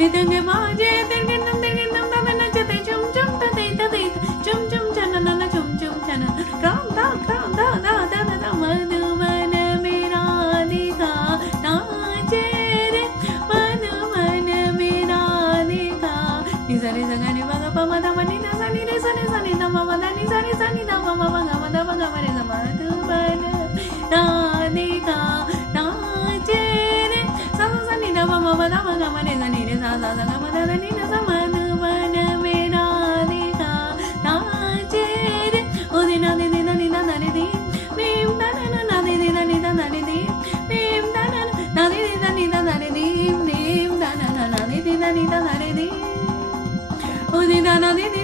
Nitenge baje tirginam tirginam tave nachate chum chum tate tate chum chum chanana chum chum chana ram da da da da da da madhuvan mera dekha nache re madhuvan mera dekha nizare zagani vaga pama da mani na sani re sani sani da mama da ni sani sani da mama vaga mada vaga mare da madhuvan da dekha nache re sa sa ni da mama vaga vaga mare da ni re sa sa sa ga mada da ni na sa madhuvan mera dekha nache re o di na di di na ni na na ni di mim da na na di di na ni da na ni di mim da na di di na ni da na ni di mim da na na di di na ni da na ni di o di na na di di